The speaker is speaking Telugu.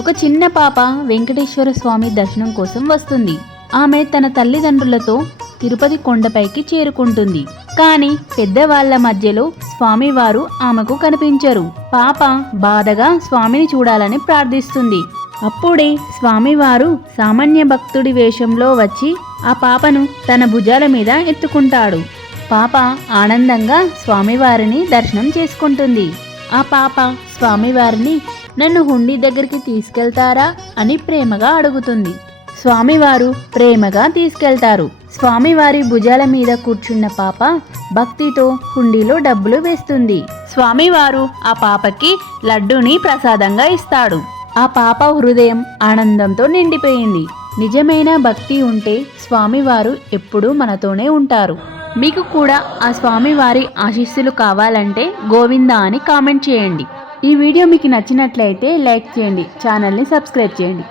ఒక చిన్న పాప వెంకటేశ్వర స్వామి దర్శనం కోసం వస్తుంది. ఆమె తన తల్లిదండ్రులతో తిరుపతి కొండపైకి చేరుకుంటుంది. కానీ పెద్దవాళ్ల మధ్యలో స్వామివారు ఆమెకు కనిపించరు. పాప బాధగా స్వామిని చూడాలని ప్రార్థిస్తుంది. అప్పుడే స్వామివారు సామాన్య భక్తుడి వేషంలో వచ్చి ఆ పాపను తన భుజాల మీద ఎత్తుకుంటాడు. పాప ఆనందంగా స్వామివారిని దర్శనం చేసుకుంటుంది. ఆ పాప స్వామివారిని నన్ను హుండీ దగ్గరికి తీసుకెళ్తారా అని ప్రేమగా అడుగుతుంది. స్వామివారు ప్రేమగా తీసుకెళ్తారు. స్వామివారి భుజాల మీద కూర్చున్న పాప భక్తితో హుండీలో డబ్బులు వేస్తుంది. స్వామివారు ఆ పాపకి లడ్డూని ప్రసాదంగా ఇస్తాడు. ఆ పాప హృదయం ఆనందంతో నిండిపోయింది. నిజమైన భక్తి ఉంటే స్వామివారు ఎప్పుడూ మనతోనే ఉంటారు. మీకు కూడా ఆ స్వామివారి ఆశీస్సులు కావాలంటే గోవిందా అని కామెంట్ చేయండి. ఈ వీడియో మీకు నచ్చినట్లయితే లైక్ చేయండి, ఛానల్ని సబ్స్క్రైబ్ చేయండి.